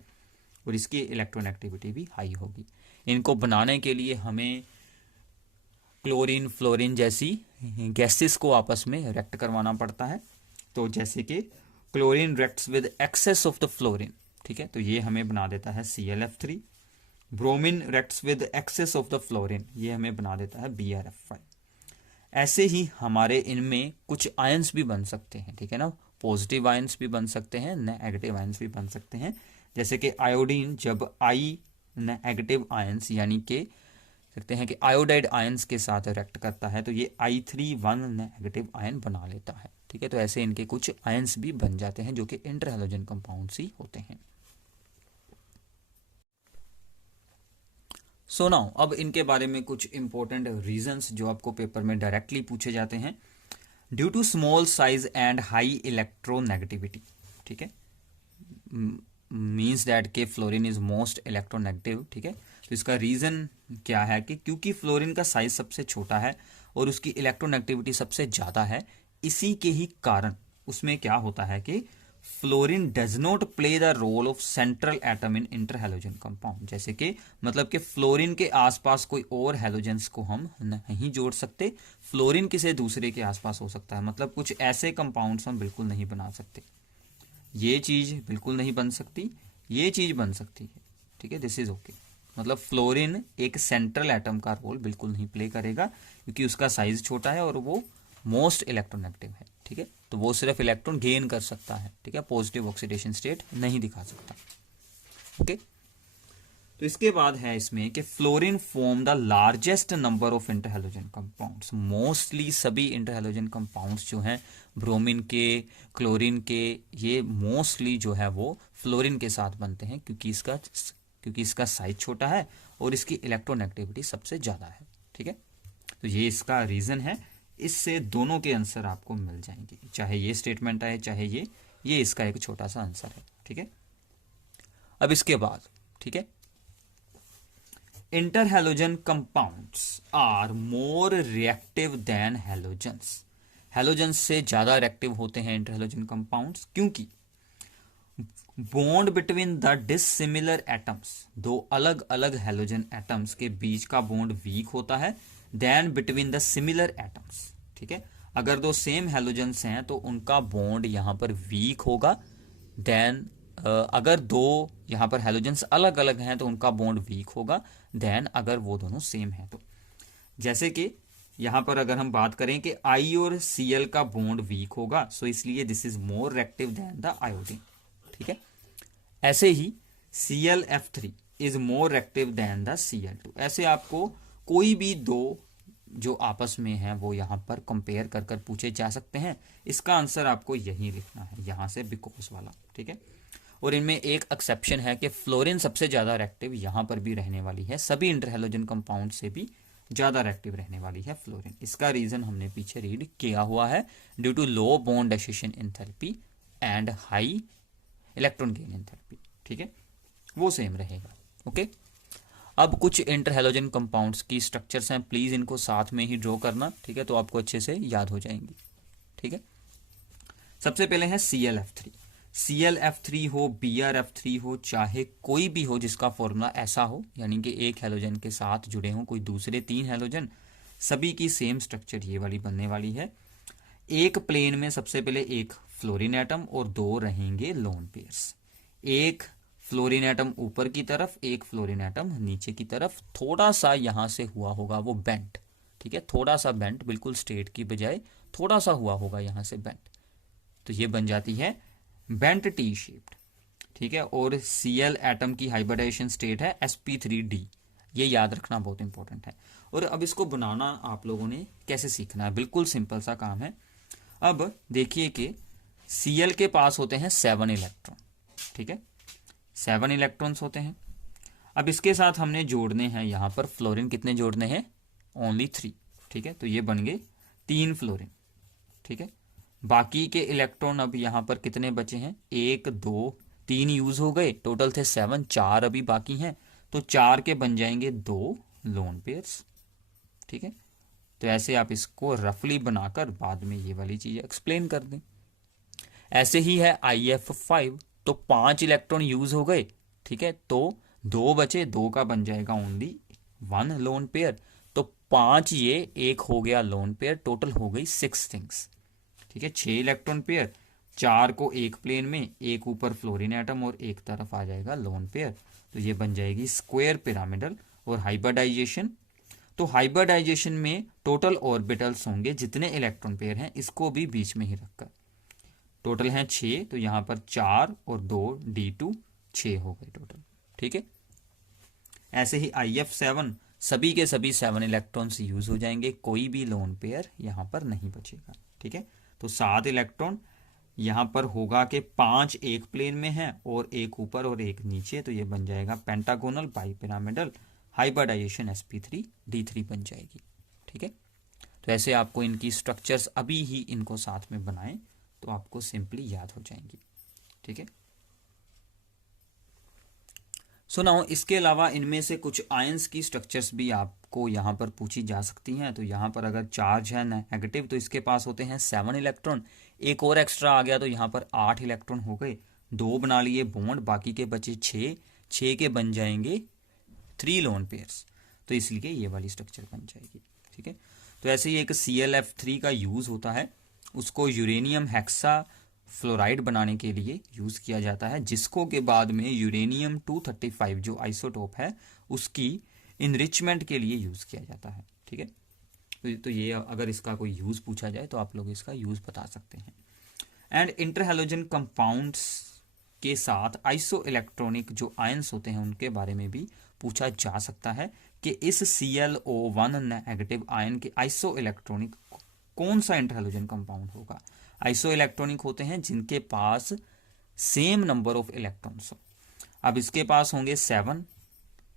और इसकी इलेक्ट्रॉनेगेटिविटी भी हाई होगी। इनको बनाने के लिए हमें क्लोरीन फ्लोरीन जैसी गैसेस को आपस में रिएक्ट करवाना पड़ता है। तो जैसे कि chlorine reacts with excess of the fluorine, ठीक है, तो ये हमें बना देता है ClF3। Bromine reacts with excess of the fluorine, ये हमें बना देता है BrF5। ऐसे ही हमारे इनमें कुछ आयंस भी बन सकते हैं। ठीक है ना, पॉजिटिव आयंस भी बन सकते हैं, नेगेटिव आयंस भी बन सकते हैं। जैसे कि आयोडीन जब I नेगेटिव आयंस यानी कि सकते हैं कि आयोडाइड आयंस के साथ रिएक्ट करता है तो ये I3 नेगेटिव आयन बना लेता है। ठीक है, तो ऐसे इनके कुछ आयंस भी बन जाते हैं जो कि इंटर हैलोजन कंपाउंड्स ही होते हैं। सो नाउ अब इनके बारे में कुछ इंपॉर्टेंट रीजंस जो आपको पेपर में डायरेक्टली पूछे जाते हैं। Due to small size and high electronegativity, ठीक है, मीन्स दैट के फ्लोरीन इज मोस्ट इलेक्ट्रोनेगेटिव। ठीक है, तो इसका रीजन क्या है कि क्योंकि फ्लोरीन का साइज सबसे छोटा है और उसकी इलेक्ट्रोनेगेटिविटी सबसे ज्यादा है, इसी के ही कारण उसमें क्या होता है कि fluorine does not play the role of central atom in interhalogen compound. जैसे कि मतलब कि फ्लोरीन के आसपास कोई और हैलोजेंस को हम नहीं जोड़ सकते, फ्लोरीन किसी दूसरे के आसपास हो सकता है, मतलब कुछ ऐसे कंपाउंड्स हम बिल्कुल नहीं बना सकते। ये चीज बिल्कुल नहीं बन सकती, ये चीज बन सकती है। ठीक है, दिस इज ओके। मतलब फ्लोरीन एक सेंट्रल एटम का रोल बिल्कुल नहीं प्ले करेगा क्योंकि उसका साइज छोटा है और वो मोस्ट इलेक्ट्रोनेगेटिव है। ठीक है, तो वो सिर्फ इलेक्ट्रॉन गेन कर सकता है। ठीक है, पॉजिटिव ऑक्सीडेशन स्टेट नहीं दिखा सकता। ओके, तो इसके बाद है इसमें कि fluorine form the largest number of interhalogen compounds. Mostly सभी इंटरहैलोजन कंपाउंड्स जो हैं ब्रोमीन के, क्लोरीन के, ये मोस्टली जो है वो फ्लोरीन के साथ बनते हैं क्योंकि इसका साइज छोटा है और इसकी इलेक्ट्रोनेगेटिविटी सबसे ज्यादा है। ठीक है, तो ये इसका रीजन है। इससे दोनों के आंसर आपको मिल जाएंगे, चाहे ये स्टेटमेंट आए चाहे ये इसका एक छोटा सा आंसर है। ठीक है, अब इसके बाद, ठीक है, interhalogen compounds are more reactive than halogens. Halogens से ज्यादा रिएक्टिव होते हैं इंटरहैलोजन कंपाउंड्स क्योंकि bond between the dissimilar atoms, दो अलग अलग हैलोजन एटम्स के बीच का बॉन्ड वीक होता है than between the similar atoms. ठीक है, अगर दो सेम हैलोजेंस हैं तो उनका बॉन्ड यहां पर वीक होगा, देन अगर दो यहां पर हैलोजेंस अलग अलग हैं तो उनका बॉन्ड वीक होगा देन अगर वो दोनों सेम हैं तो। जैसे कि यहां पर अगर हम बात करें कि I और Cl का बॉन्ड वीक होगा, सो इसलिए this is more reactive then the iodine. ठीक है, ऐसे ही ClF3 is more reactive then the Cl2। ऐसे आपको कोई भी दो जो आपस में हैं वो यहां पर कंपेयर कर कर पूछे जा सकते हैं। इसका आंसर आपको यही लिखना है, यहां से बिकॉज वाला। ठीक है, और इनमें एक एक्सेप्शन है कि फ्लोरीन सबसे ज्यादा रिएक्टिव यहां पर भी रहने वाली है, सभी इंटरहैलोजन कंपाउंड से भी ज्यादा रिएक्टिव रहने वाली है फ्लोरीन। इसका रीजन हमने पीछे रीड किया हुआ है, due to low bond dissociation enthalpy and high electron gain enthalpy. ठीक है, वो सेम रहेगा। ओके, अब कुछ इंटरहैलोजन कंपाउंड्स की स्ट्रक्चर्स हैं, प्लीज इनको साथ में ही ड्रॉ करना। ठीक है, तो आपको अच्छे से याद हो जाएंगी। ठीक है, सबसे पहले है ClF3। ClF3 हो, BrF3 हो, चाहे कोई भी हो जिसका फॉर्मूला ऐसा हो, यानी कि एक हैलोजन के साथ जुड़े हों कोई दूसरे 3 हैलोजन, सभी की सेम स्ट्रक्चर ये वाली बनने वाली है। एक प्लेन में सबसे पहले एक फ्लोरीन एटम और दो रहेंगे लोन पेयर्स। एक फ्लोरीन एटम ऊपर की तरफ, एक फ्लोरीन एटम नीचे की तरफ, थोड़ा सा यहां से हुआ होगा वो बेंट, ठीक है, थोड़ा सा बेंट, बिल्कुल स्ट्रेट की बजाय थोड़ा सा हुआ होगा यहां से बेंट, तो ये बन जाती है बेंट टी शेप्ड, ठीक है। और Cl एटम की हाइब्रिडाइजेशन स्टेट है sp3d, ये याद रखना बहुत इंपॉर्टेंट है। और अब इसको बनाना आप लोगों ने कैसे सीखना है, बिल्कुल सिंपल सा काम है। अब देखिए कि Cl के पास होते हैं 7 इलेक्ट्रॉन, ठीक है, 7 इलेक्ट्रॉन्स होते हैं। अब इसके साथ हमने जोड़ने हैं यहां पर फ्लोरीन, कितने जोड़ने हैं, ओनली 3, ठीक है, तो ये बन गए 3 फ्लोरीन, ठीक है। बाकी के इलेक्ट्रॉन अब यहां पर कितने बचे हैं, 1 2 3 यूज हो गए, टोटल थे 7, 4 अभी बाकी हैं, तो 4 के बन जाएंगे 2 लोन पेयर्स, ठीक है। तो ऐसे आप इसको रफली बनाकर बाद में ये वाली चीज एक्सप्लेन कर दें। ऐसे ही है IF5, तो 5 इलेक्ट्रॉन यूज हो गए, ठीक है, तो 2 बचे, 2 का बन जाएगा ओनली 1 लोन पेयर, तो 5 ये 1 हो गया लोन पेयर, टोटल हो गई 6 थिंग्स, ठीक है, 6 इलेक्ट्रॉन पेयर, 4 को एक प्लेन में, एक ऊपर फ्लोरीन एटम और एक तरफ आ जाएगा लोन पेयर, तो ये बन जाएगी स्क्वायर पिरामिडल। और हाइब्रिडाइजेशन, तो हाइब्रिडाइजेशन में टोटल ऑर्बिटल्स होंगे जितने इलेक्ट्रॉन पेयर हैं, इसको भी बीच में ही रखकर, टोटल हैं 6, तो यहां पर 4 और 2 D2 6 हो गए टोटल, ठीक है। ऐसे ही IF7, सभी के सभी 7 इलेक्ट्रॉन्स यूज हो जाएंगे, कोई भी लोन पेयर यहां पर नहीं बचेगा, ठीक है। तो 7 इलेक्ट्रॉन यहां पर होगा कि 5 एक प्लेन में है और एक ऊपर और एक नीचे, तो ये बन जाएगा पेंटागोनल बाइपिरामिडल, हाइब्रिडाइजेशन sp3d3 बन जाएगी, ठीक है। तो ऐसे आपको इनकी स्ट्रक्चर्स अभी ही इनको साथ में बनाएं तो आपको सिंपली याद हो जाएंगी, ठीक है। सो नाउ इसके अलावा इनमें से कुछ आयंस की स्ट्रक्चर्स भी आपको यहाँ पर पूछी जा सकती हैं। तो यहाँ पर अगर चार्ज है नेगेटिव तो इसके पास होते हैं 7 इलेक्ट्रॉन, एक और एक्स्ट्रा आ गया तो यहाँ पर 8 इलेक्ट्रॉन हो गए, 2 बना लिए बॉन्ड, बाकी के बचे 6, 6 के बन जाएंगे 3 लोन पेयर्स, तो इसलिए ये वाली स्ट्रक्चर बन जाएगी, ठीक है। तो ऐसे ही एक ClF3 का यूज होता है, उसको यूरेनियम हेक्सा फ्लोराइड बनाने के लिए यूज किया जाता है, जिसको के बाद में यूरेनियम 235 जो आइसोटोप है उसकी इनरिचमेंट के लिए यूज किया जाता है, ठीक है। तो ये अगर इसका कोई यूज पूछा जाए तो आप लोग इसका यूज बता सकते हैं। एंड इंटरहैलोजन कंपाउंड्स के साथ आइसो इलेक्ट्रॉनिक जो आयंस होते हैं उनके बारे में भी पूछा जा सकता है कि इस ClO1 नेगेटिव आयन के आइसो इलेक्ट्रॉनिक कौन सा इंटरहैलोजन कंपाउंड होगा। आइसो इलेक्ट्रॉनिक होते हैं जिनके पास सेम नंबर ऑफ इलेक्ट्रॉन्स हो। अब इसके पास होंगे 7,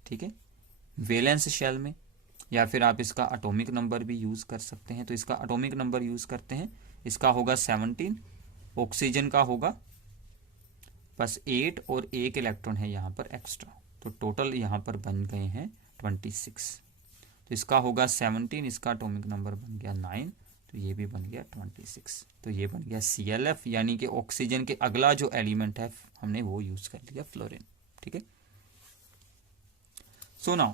ठीक है, वैलेंस शेल में, या फिर आप इसका एटॉमिक नंबर भी यूज कर सकते हैं। तो इसका एटॉमिक नंबर यूज करते हैं, इसका होगा 17, ऑक्सीजन का होगा बस 8 और एक इलेक्ट्रॉन है यहाँ पर एक्स्ट्रा, तो टोटल यहाँ पर बन गए हैं 26। तो इसका होगा 17, इसका एटॉमिक नंबर बन गया 9, तो ये भी बन गया 26। तो ये बन गया ClF, यानी कि ऑक्सीजन के अगला जो एलिमेंट है हमने वो यूज कर लिया फ्लोरीन, ठीक है। सो नाउ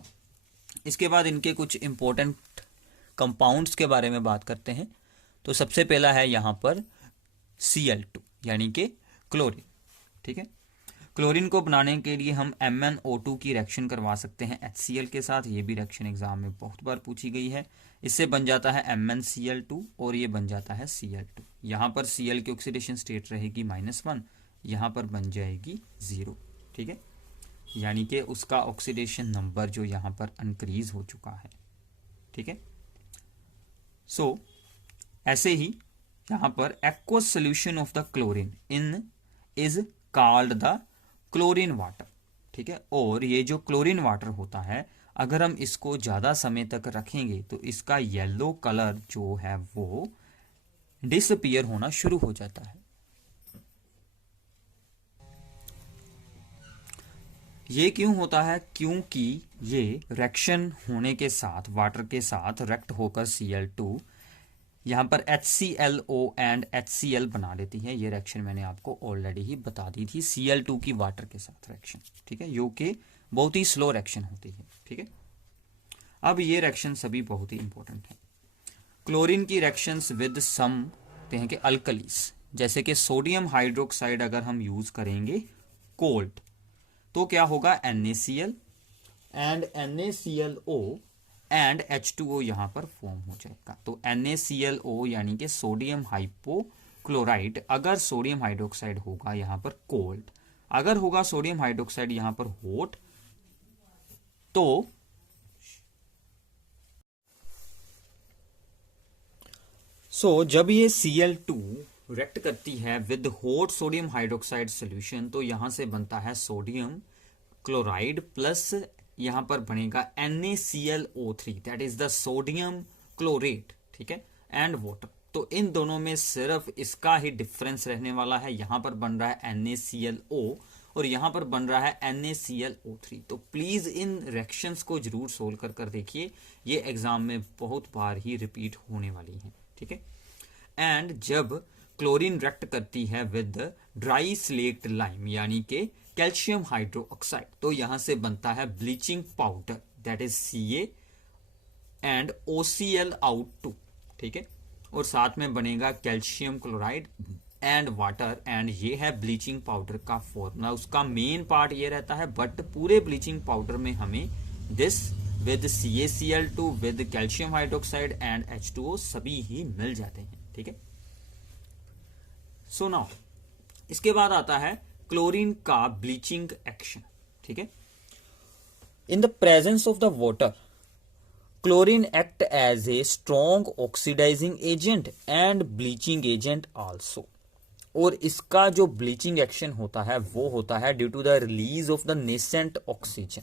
इसके बाद इनके कुछ इंपॉर्टेंट कंपाउंड्स के बारे में बात करते हैं। तो सबसे पहला है यहाँ पर Cl2 यानी कि क्लोरीन, ठीक है। क्लोरीन को बनाने के लिए हम MnO2 की रिएक्शन करवा सकते हैं HCl के साथ, ये भी रिएक्शन एग्जाम में बहुत बार पूछी गई है। इससे बन जाता है MnCl2 और ये बन जाता है Cl2। यहाँ पर Cl की ऑक्सीडेशन स्टेट रहेगी -1, यहाँ पर बन जाएगी 0, ठीक है, यानी कि उसका ऑक्सीडेशन नंबर जो यहाँ पर इंक्रीज हो चुका है, ठीक है। सो ऐसे ही यहाँ पर aqueous solution of the chlorine in is called the chlorine water, ठीक है। और ये जो क्लोरीन वाटर होता है अगर हम इसको ज्यादा समय तक रखेंगे तो इसका येलो कलर जो है वो डिसअपीयर होना शुरू हो जाता है। ये क्यों होता है, क्योंकि ये रिएक्शन होने के साथ वाटर के साथ रिएक्ट होकर Cl2 यहाँ पर HClO एंड HCl बना लेती है। ये रिएक्शन मैंने आपको ऑलरेडी ही बता दी थी, Cl2 की वाटर के साथ रिएक्शन, ठीक है, जो कि बहुत ही स्लो रिएक्शन होती है, ठीक है। अब ये रिएक्शन सभी बहुत ही इंपॉर्टेंट है। क्लोरीन की रिएक्शंस विद सम सकते हैं कि अल्कलीस, जैसे कि सोडियम हाइड्रोक्साइड अगर हम यूज करेंगे कोल्ड तो क्या होगा, NaCl and NaClO and H2O यहां पर फॉर्म हो जाएगा। तो NaClO यानी कि सोडियम हाइपोक्लोराइड, अगर सोडियम हाइड्रोक्साइड होगा यहां पर कोल्ड, अगर होगा सोडियम हाइड्रोक्साइड यहां पर हॉट, तो जब ये Cl2 रिएक्ट करती है with hot sodium hydroxide solution तो यहां से बनता है सोडियम क्लोराइड प्लस यहां पर बनेगा NaClO3, that is the sodium chlorate, ठीक है, एंड वाटर। तो इन दोनों में सिर्फ इसका ही डिफरेंस रहने वाला है, यहां पर बन रहा है NaClO और यहां पर बन रहा है NaClO3। तो प्लीज इन रिएक्शंस को जरूर सोल्व कर देखिए, ये एग्जाम में बहुत बार ही रिपीट होने वाली है, ठीक है। एंड जब क्लोरीन रिएक्ट करती है विद ड्राई स्लेक्ट लाइम यानी कि कैल्शियम हाइड्रोक्साइड तो यहां से बनता है bleaching powder, that is Ca and OCl out 2, ठीक है, और साथ में बनेगा calcium chloride and water, and ये है ब्लीचिंग पाउडर का फॉर्मूला। उसका मेन पार्ट ये रहता है, बट पूरे ब्लीचिंग पाउडर में हमें this with CaCl2 with calcium hydroxide and H2O सभी ही मिल जाते हैं, ठीक है। सो नाउ इसके बाद आता है क्लोरीन का ब्लीचिंग एक्शन, ठीक है। In the presence of the water chlorine act as a strong oxidizing agent and bleaching agent also, और इसका जो ब्लीचिंग एक्शन होता है वो होता है due to the release of the nascent oxygen,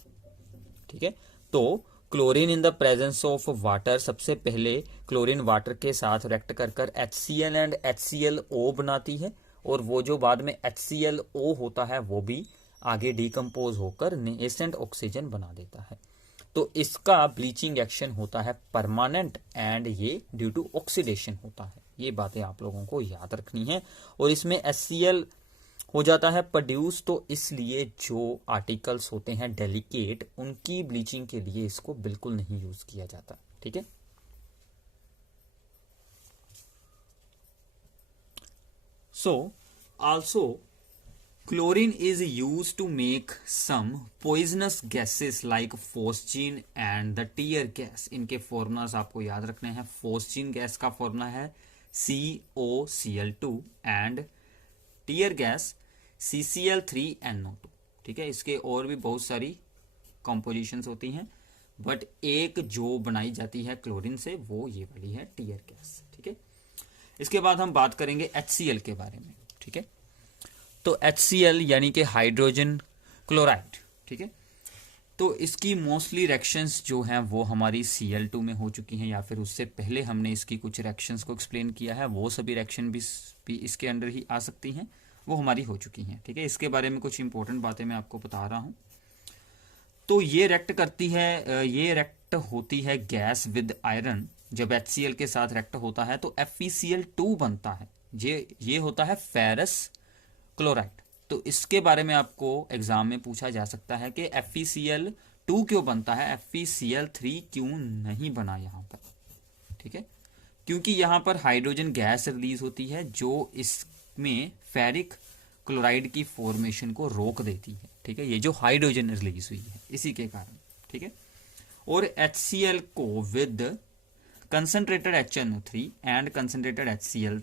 ठीक है। तो chlorine in the presence of water, सबसे पहले क्लोरीन वाटर के साथ रिएक्ट कर HCl एंड HClO बनाती है, और वो जो बाद में HClO होता है वो भी आगे डिकम्पोज होकर नेसेंट ऑक्सीजन बना देता है। तो इसका ब्लीचिंग एक्शन होता है परमानेंट एंड ये ड्यू टू ऑक्सीडेशन होता है। ये बातें आप लोगों को याद रखनी है। और इसमें HCl हो जाता है प्रोड्यूस, तो इसलिए जो आर्टिकल्स होते हैं डेलिकेट उनकी ब्लीचिंग के लिए इसको बिल्कुल नहीं यूज किया जाता, ठीक है। So also chlorine is used to make some poisonous gases like phosgene and the tear gas। इनके फॉर्मूलाज आपको याद रखने हैं। phosgene गैस का फॉर्मूला है COCl2 and tear gas CCl3NO2, ठीक है। इसके और भी बहुत सारी कॉम्पोजिशंस होती हैं, बट एक जो बनाई जाती है क्लोरीन से वो ये वाली है टीयर गैस, ठीक है। इसके बाद हम बात करेंगे HCl के बारे में, ठीक है। तो HCl यानी कि हाइड्रोजन क्लोराइड, ठीक है। तो इसकी मोस्टली रिएक्शंस जो हैं वो हमारी Cl2 में हो चुकी हैं, या फिर उससे पहले हमने इसकी कुछ रिएक्शंस को एक्सप्लेन किया है, वो सभी रिएक्शन भी इसके अंडर ही आ सकती हैं, वो हमारी हो चुकी हैं, ठीक है। इसके बारे में कुछ इंपॉर्टेंट बातें मैं आपको बता रहा हूं। तो ये रिएक्ट करती है, ये रिएक्ट होती है गैस विद आयरन। जब HCl के साथ रिएक्ट होता है तो FeCl2 बनता है, ये होता है फेरस क्लोराइड। तो इसके बारे में आपको एग्जाम में पूछा जा सकता है कि FeCl2 क्यों बनता है, FeCl3 क्यों नहीं बना यहां पर, ठीक है। क्योंकि यहां पर हाइड्रोजन गैस रिलीज होती है जो इसमें फेरिक क्लोराइड की फॉर्मेशन को रोक देती है, ठीक है। ये जो हाइड्रोजन रिलीज हुई है इसी के कारण, ठीक है। और HCl को with concentrated HNO3 and concentrated HCl,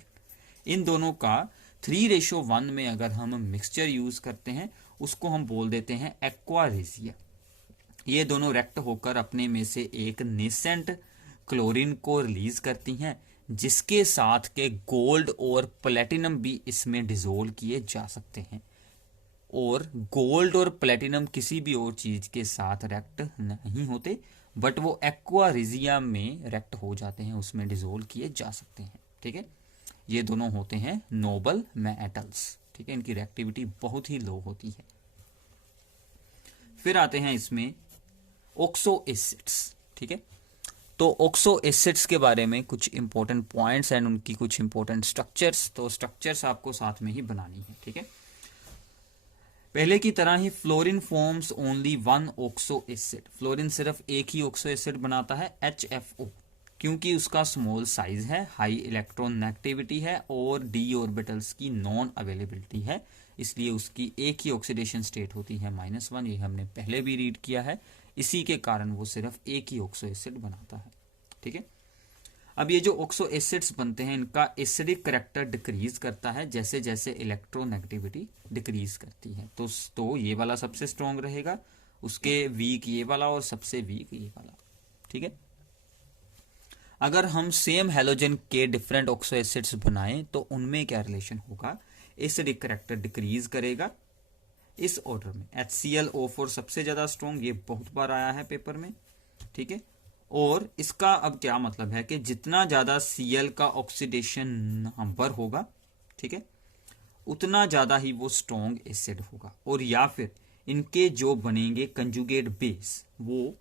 इन दोनों का 3:1 में अगर हम मिक्सचर यूज करते हैं उसको हम बोल देते हैं एक्वारेजिया। ये दोनों रिएक्ट होकर अपने में से एक नेसेंट क्लोरीन को रिलीज करती हैं, जिसके साथ के गोल्ड और प्लेटिनम भी इसमें डिसोल्व किए जा सकते हैं। और गोल्ड और प्लेटिनम किसी भी और चीज के साथ रिएक्ट नहीं होते, बट वो एक्वारेजिया में रिएक्ट हो जाते हैं, उसमें डिसोल्व किए जा सकते हैं, ठीक है। ये दोनों होते हैं नोबल मेटल्स, ठीक है। इनकी रिएक्टिविटी बहुत ही लो होती है। फिर आते हैं इसमें ऑक्सो एसिड्स, ठीक है। तो ऑक्सो एसिड्स के बारे में कुछ इंपॉर्टेंट पॉइंट्स एंड उनकी कुछ इंपॉर्टेंट स्ट्रक्चर्स, तो स्ट्रक्चर्स आपको साथ में ही बनानी है, ठीक है। पहले की तरह ही fluorine forms only one oxo acid, fluorine सिर्फ एक ही ऑक्सो एसिड बनाता है HFO, क्योंकि उसका स्मॉल साइज है, हाई इलेक्ट्रॉन नेगेटिविटी है और डी ऑर्बिटल्स की नॉन अवेलेबिलिटी है, इसलिए उसकी एक ही ऑक्सीडेशन स्टेट होती है -1। ये हमने पहले भी रीड किया है। इसी के कारण वो सिर्फ एक ही ऑक्सो एसिड बनाता है। ठीक है। अब ये जो ऑक्सो एसिड्स बनते हैं इनका एसिडिक करेक्टर डिक्रीज करता है जैसे जैसे इलेक्ट्रोनेगेटिविटी डिक्रीज करती है। तो ये वाला सबसे स्ट्रॉन्ग रहेगा, उसके वीक ये वाला और सबसे वीक ये वाला। ठीक है। अगर हम सेम हैलोजन के डिफरेंट ऑक्सो एसिड्स बनाएं तो उनमें क्या रिलेशन होगा, एसिडिक करेक्टर डिक्रीज करेगा इस ऑर्डर में। HClO4 सबसे ज्यादा स्ट्रॉन्ग, ये बहुत बार आया है पेपर में। ठीक है। और इसका अब क्या मतलब है कि जितना ज्यादा Cl का ऑक्सीडेशन नंबर होगा, ठीक है, उतना ज्यादा ही वो स्ट्रॉन्ग एसिड होगा। और या फिर इनके जो बनेंगे कंजुगेट बेस, वो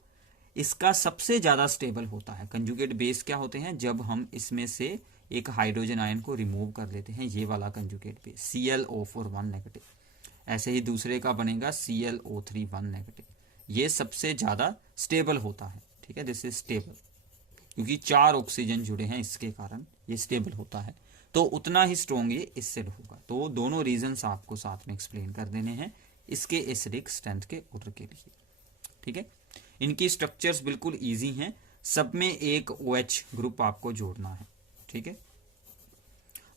इसका सबसे ज्यादा स्टेबल होता है। कंजुगेट बेस क्या होते हैं, जब हम इसमें से एक हाइड्रोजन आयन को रिमूव कर लेते हैं, ये वाला कंजुगेट बेस ClO4 1 नेगेटिव। ऐसे ही दूसरे का बनेगा ClO3 1 नेगेटिव। ये सबसे ज्यादा स्टेबल होता है। ठीक है, दिस इज स्टेबल, क्योंकि 4 ऑक्सीजन जुड़े हैं इसके कारण ये स्टेबल होता है। तो उतना ही स्ट्रॉन्ग ये एसिड होगा। तो दोनों रीजंस आपको साथ में एक्सप्लेन कर देने हैं इसके एसिडिक स्ट्रेंथ के ऑर्डर के लिए। ठीक है। इनकी स्ट्रक्चर्स बिल्कुल इजी हैं, सब में एक OH ग्रुप आपको जोड़ना है। ठीक है।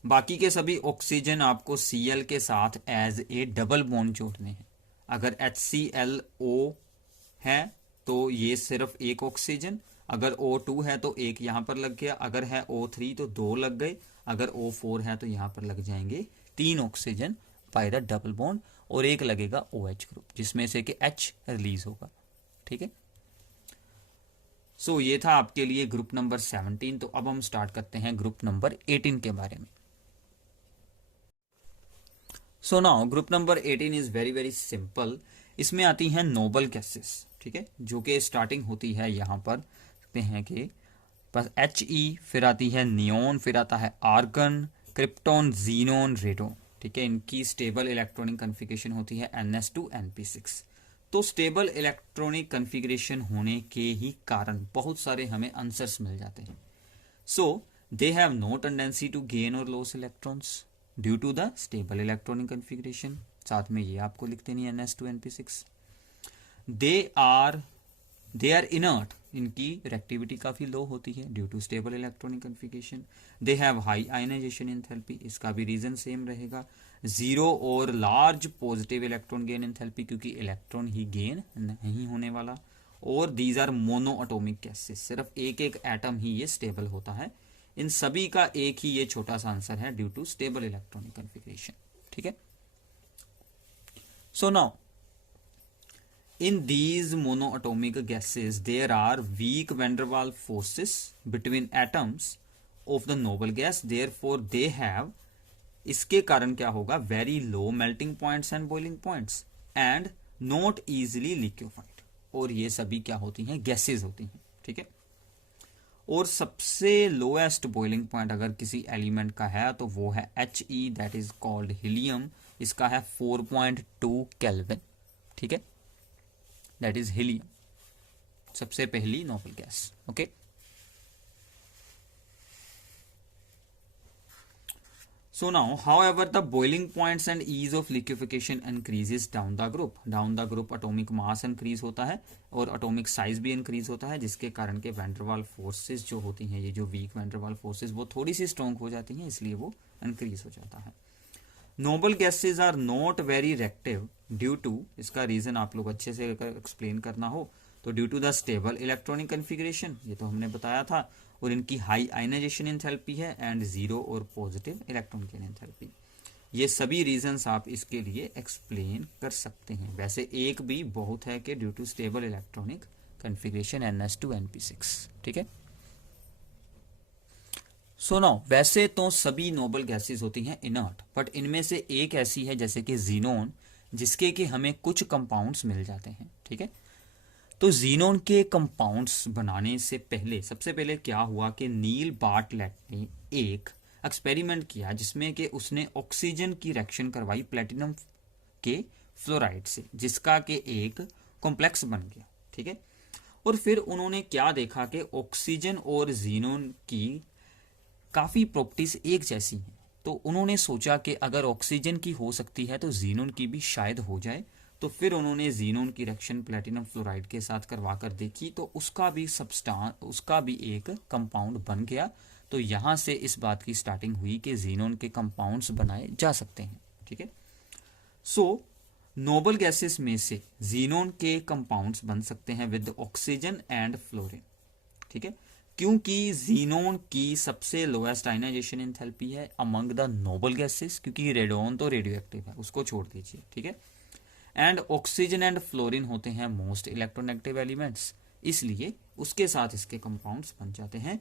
बाकी के सभी ऑक्सीजन आपको Cl के साथ एज ए डबल बॉन्ड जोड़ने हैं। अगर HClO है तो ये सिर्फ एक ऑक्सीजन, अगर O2 है तो एक यहां पर लग गया, अगर है O3 तो 2 लग गए, अगर O4 है तो यहां पर लग जाएंगे 3 oxygen by the double bond, और एक लगेगा OH ग्रुप जिसमें से कि H रिलीज होगा। ठीक है। सो ये था आपके लिए ग्रुप नंबर 17। तो अब हम स्टार्ट करते हैं ग्रुप नंबर 18 के बारे में। So now group number 18 is very very simple. इसमें आती हैं नोबल गैसेस। ठीक है, जो कि स्टार्टिंग होती है यहां पर देखते हैं कि बस He, फिर आती है नियोन, फिर आता है आर्गन, क्रिप्टॉन, जीनोन, रेडोन। ठीक है, इनकी स्टेबल इलेक्ट्रॉनिक कॉन्फ़िगरेशन होती है NS2 NP6। तो स्टेबल इलेक्ट्रॉनिक कॉन्फ़िगरेशन होने के ही कारण बहुत सारे हमें आंसर्स मिल जाते हैं। So they have no tendency to gain और loss electrons due to the stable electronic configuration. साथ में ये आपको लिख देनी है NS2 NP6। They are inert, इनकी रिएक्टिविटी काफी लो होती है due to stable electronic configuration. They have high ionization enthalpy, इसका भी रीजन सेम रहेगा। 0 और large positive electron gain enthalpy, क्योंकि इलेक्ट्रॉन ही गेन नहीं होने वाला। और these are mono atomic gases, सिर्फ एक एक एटम ही ये स्टेबल होता है। इन सभी का एक ही ये छोटा सा आंसर है, due to stable electronic configuration. ठीक है। So now in these monoatomic gases there are weak van der Waals forces between atoms of the noble gas, therefore they have, इसके कारण क्या होगा, very low melting points and boiling points and not easily liquefied। और ये सभी क्या होती हैं, गैसेज होती हैं। ठीक है। और सबसे लोएस्ट बॉइलिंग पॉइंट अगर किसी एलिमेंट का है तो वो है He, that is called helium. इसका है 4.2 केल्विन। ठीक है, दैट इज हीलियम, सबसे पहली noble gas. Okay. So now however the boiling points and ease of liquefaction increases down the group. Down the group atomic mass increase होता है और atomic size भी इंक्रीज होता है, जिसके कारण के वैन डर वाल फोर्सेस जो होती हैं, ये जो वीक वैन डर वाल फोर्सेस, वो थोड़ी सी स्ट्रॉन्ग हो जाती हैं, इसलिए वो इंक्रीज हो जाता है। Noble gases are not very reactive due to, इसका रीजन आप लोग अच्छे से अगर एक्सप्लेन करना हो तो due to the stable electronic configuration, ये तो हमने बताया था, और इनकी हाई आयनाइजेशन एंथैल्पी है एंड 0 और पॉजिटिव इलेक्ट्रॉन गेन एंथैल्पी। ये सभी रीजंस आप इसके लिए एक्सप्लेन कर सकते हैं। वैसे एक भी बहुत है कि due to stable electronic configuration NS2 NP6। ठीक है। सो नाउ वैसे तो सभी नोबल गैसेस होती हैं इनर्ट, बट इनमें से एक ऐसी है जैसे कि जीनोन, जिसके कि हमें कुछ कंपाउंड्स मिल जाते हैं। ठीक है। तो जीनोन के कंपाउंड्स बनाने से पहले सबसे पहले क्या हुआ कि नील बार्टलेट ने एक एक्सपेरिमेंट किया जिसमें कि उसने ऑक्सीजन की रिएक्शन करवाई प्लेटिनम के फ्लोराइड से, जिसका कि एक कॉम्प्लेक्स बन गया। ठीक है। और फिर उन्होंने क्या देखा कि ऑक्सीजन और जीनोन की काफ़ी प्रॉपर्टीज एक जैसी हैं, तो उन्होंने सोचा कि अगर ऑक्सीजन की हो सकती है तो जीनोन की भी शायद हो जाए। तो फिर उन्होंने जीनोन की रिएक्शन प्लेटिनम फ्लोराइड के साथ करवा कर देखी, तो उसका भी एक कंपाउंड बन गया। तो यहाँ से इस बात की स्टार्टिंग हुई कि जीनोन के कंपाउंड्स बनाए जा सकते हैं। ठीक है, सो नोबल गैसेस में से जीनोन के कंपाउंड्स बन सकते हैं विद ऑक्सीजन एंड फ्लोरीन। ठीक है, क्योंकि जीनोन की सबसे लोएस्ट आयनाइजेशन एंथैल्पी है अमंग द नोबल गैसेस, क्योंकि रेडोन तो रेडियो एक्टिव है, उसको छोड़ दीजिए। ठीक है, एंड ऑक्सीजन एंड फ्लोरीन होते हैं मोस्ट इलेक्ट्रोनेगेटिव एलिमेंट्स, इसलिए उसके साथ इसके कंपाउंड्स बन जाते हैं।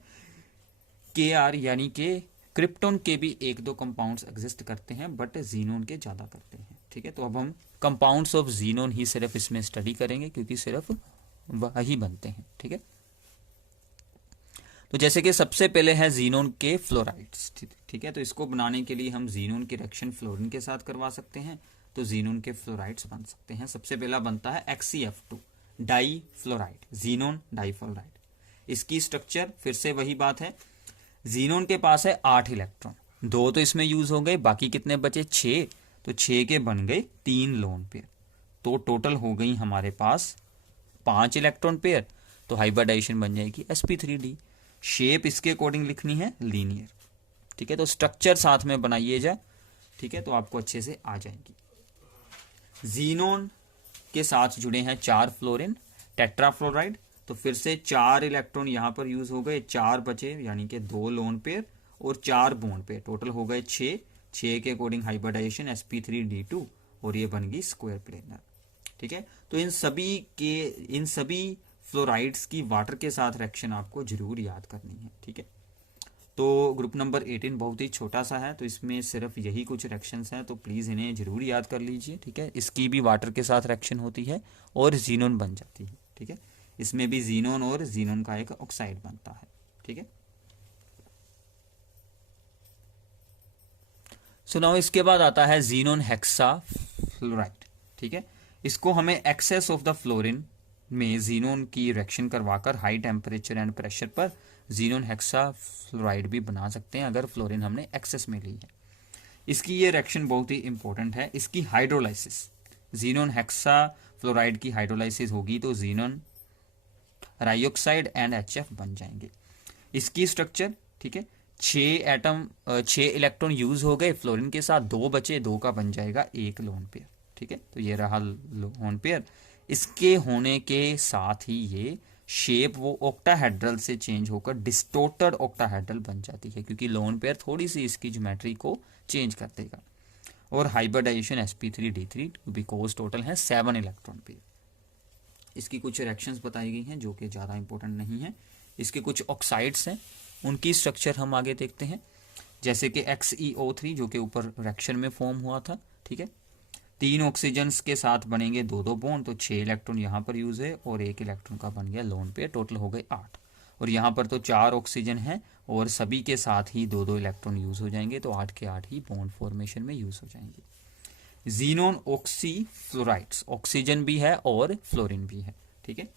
के आर यानी कि क्रिप्टोन के भी एक दो कंपाउंड्स एग्जिस्ट करते हैं, बट जीनोन के ज़्यादा करते हैं। ठीक है, तो अब हम कंपाउंड्स ऑफ जीनोन ही सिर्फ इसमें स्टडी करेंगे, क्योंकि सिर्फ वही बनते हैं। ठीक है, तो जैसे कि सबसे पहले है जीनोन के फ्लोराइड्स। ठीक है, तो इसको बनाने के लिए हम जीनोन की रिएक्शन फ्लोरीन के साथ करवा सकते हैं, तो जीनोन के फ्लोराइड्स बन सकते हैं। सबसे पहला बनता है XeF2 difluoride, xenon difluoride. इसकी स्ट्रक्चर फिर से वही बात है, जीनोन के पास है 8 इलेक्ट्रॉन, 2 तो इसमें यूज हो गए, बाकी कितने बचे 6, तो 6 के बन गए 3 लोन पेयर, तो टोटल हो गई हमारे पास 5 इलेक्ट्रॉन पेयर। तो हाइब्रिडाइजेशन बन जाएगी sp3d। शेप इसके अकॉर्डिंग लिखनी है लीनियर। ठीक है, तो स्ट्रक्चर साथ में बनाइए जा। ठीक है, तो आपको अच्छे से आ जाएगी। जीनोन के साथ जुड़े हैं 4 फ्लोरीन टेट्राफ्लोराइड, तो फिर से 4 इलेक्ट्रॉन यहाँ पर यूज हो गए, 4 बचे यानी कि 2 लोन पेयर और 4 बॉन्ड पेयर, टोटल हो गए 6 के अकॉर्डिंग हाइब्रिडाइजेशन sp3d2 और ये बन गई स्क्वायर प्लेनर। ठीक है, तो इन सभी फ्लोराइड्स की वाटर के साथ रिएक्शन आपको जरूर याद करनी है। ठीक है, तो ग्रुप नंबर 18 बहुत ही छोटा सा है, तो इसमें सिर्फ यही कुछ रिएक्शंस हैं, तो प्लीज़ इन्हें जरूर याद कर लीजिए। ठीक है, इसकी भी वाटर के साथ रिएक्शन होती है और जीनोन बन जाती है। ठीक है, इसमें भी जीनोन और जीनोन का एक ऑक्साइड बनता है। ठीक है, सो नाउ इसके बाद आता है जीनोन हेक्सा फ्लोराइड। ठीक है, इसको हमें एक्सेस ऑफ द फ्लोरीन में जीनोन की रिएक्शन करवाकर हाई टेम्परेचर एंड प्रेशर पर जीनोन हेक्सा फ्लोराइड भी बना सकते हैं, अगर फ्लोरीन हमने एक्सेस में ली है। इसकी ये रिएक्शन बहुत ही इंपॉर्टेंट है। इसकी हाइड्रोलाइसिस, जीनोन हेक्सा फ्लोराइड की हाइड्रोलाइसिस होगी तो जीनोन राइऑक्साइड एंड HF बन जाएंगे। इसकी स्ट्रक्चर, ठीक है, 6 इलेक्ट्रॉन यूज हो गए फ्लोरीन के साथ, 2 बचे, 2 का बन जाएगा 1 लोन पेयर। ठीक है, तो ये रहा लोन पेयर। इसके होने के साथ ही ये शेप वो ऑक्टाहेड्रल से चेंज होकर डिस्टोर्टेड ऑक्टाहेड्रल बन जाती है, क्योंकि लोन पेयर थोड़ी सी इसकी ज्योमेट्री को चेंज कर देगा। और हाइब्रिडाइजेशन sp3d3 बिकॉज टोटल है 7 इलेक्ट्रॉन पेयर। इसकी कुछ रिएक्शंस बताई गई हैं जो कि ज़्यादा इंपॉर्टेंट नहीं है। इसके कुछ ऑक्साइड्स हैं, उनकी स्ट्रक्चर हम आगे देखते हैं, जैसे कि XeO3 जो कि ऊपर रिएक्शन में फॉर्म हुआ था। ठीक है, 3 ऑक्सीजन्स के साथ बनेंगे 2-2 बॉन्ड, तो 6 इलेक्ट्रॉन यहाँ पर यूज है और 1 इलेक्ट्रॉन का बन गया लोन पेयर, टोटल हो गए 8। और यहाँ पर तो 4 ऑक्सीजन है और सभी के साथ ही 2-2 इलेक्ट्रॉन यूज हो जाएंगे, तो 8 के 8 ही बॉन्ड फॉर्मेशन में यूज हो जाएंगे। जीनोन ऑक्सी फ्लोराइड्स, ऑक्सीजन भी है और फ्लोरीन भी है। ठीक है,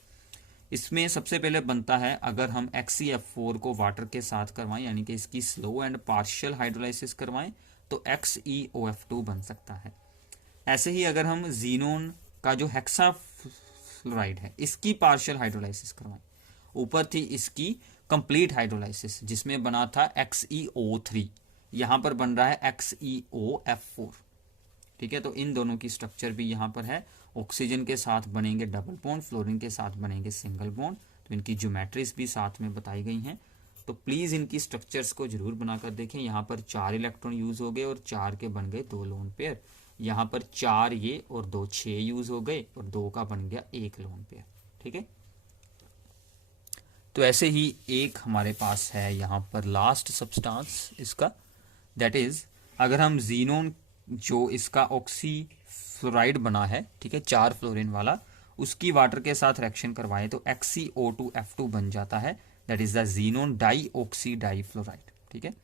इसमें सबसे पहले बनता है, अगर हम XeF4 को वाटर के साथ करवाएं यानी कि इसकी स्लो एंड पार्शियल हाइड्रोलाइसिस करवाएं तो XeOF2 बन सकता है। ऐसे ही अगर हम जीनोन का जो हेक्सा फ्लोराइड है इसकी पार्शियल हाइड्रोलाइसिस करवाएं, ऊपर थी इसकी कंप्लीट हाइड्रोलाइसिस जिसमें बना था XeO3, यहां पर बन रहा है XeOF4। ठीक है, तो इन दोनों की स्ट्रक्चर भी यहां पर है, ऑक्सीजन के साथ बनेंगे डबल बॉन्ड, फ्लोरीन के साथ बनेंगे सिंगल बॉन्ड, तो इनकी ज्योमेट्रीज भी साथ में बताई गई हैं। तो प्लीज इनकी स्ट्रक्चर्स को जरूर बनाकर देखें। यहाँ पर 4 इलेक्ट्रॉन यूज हो गए और 4 के बन गए 2 लोन पेयर, यहाँ पर 4 ये और 2 6 यूज हो गए और 2 का बन गया 1 लोन पेयर। ठीक है, तो ऐसे ही एक हमारे पास है यहाँ पर लास्ट सब्सटेंस इसका, दैट इज अगर हम जीनोन जो इसका ऑक्सी फ्लोराइड बना है, ठीक है, 4 फ्लोरीन वाला, उसकी वाटर के साथ रिएक्शन करवाएं तो XeO2F2 बन जाता है, that is the xenon dioxydifluoride. ठीक है,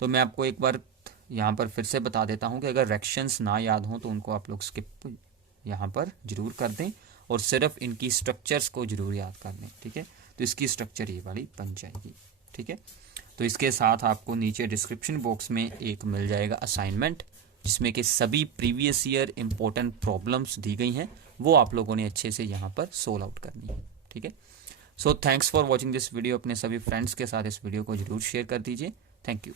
तो मैं आपको एक बार यहाँ पर फिर से बता देता हूँ कि अगर रिएक्शंस ना याद हों तो उनको आप लोग स्किप यहाँ पर जरूर कर दें और सिर्फ इनकी स्ट्रक्चर्स को जरूर याद कर लें, ठीक है। तो इसकी स्ट्रक्चर ये वाली बन जाएगी, ठीक है। तो इसके साथ आपको नीचे डिस्क्रिप्शन बॉक्स में एक मिल जाएगा असाइनमेंट, जिसमें कि सभी प्रीवियस ईयर इंपॉर्टेंट प्रॉब्लम्स दी गई हैं, वो आप लोगों ने अच्छे से यहाँ पर सोल्व आउट करनी है, ठीक है। So thanks for watching this video. अपने सभी फ्रेंड्स के साथ इस वीडियो को जरूर शेयर कर दीजिए। Thank you.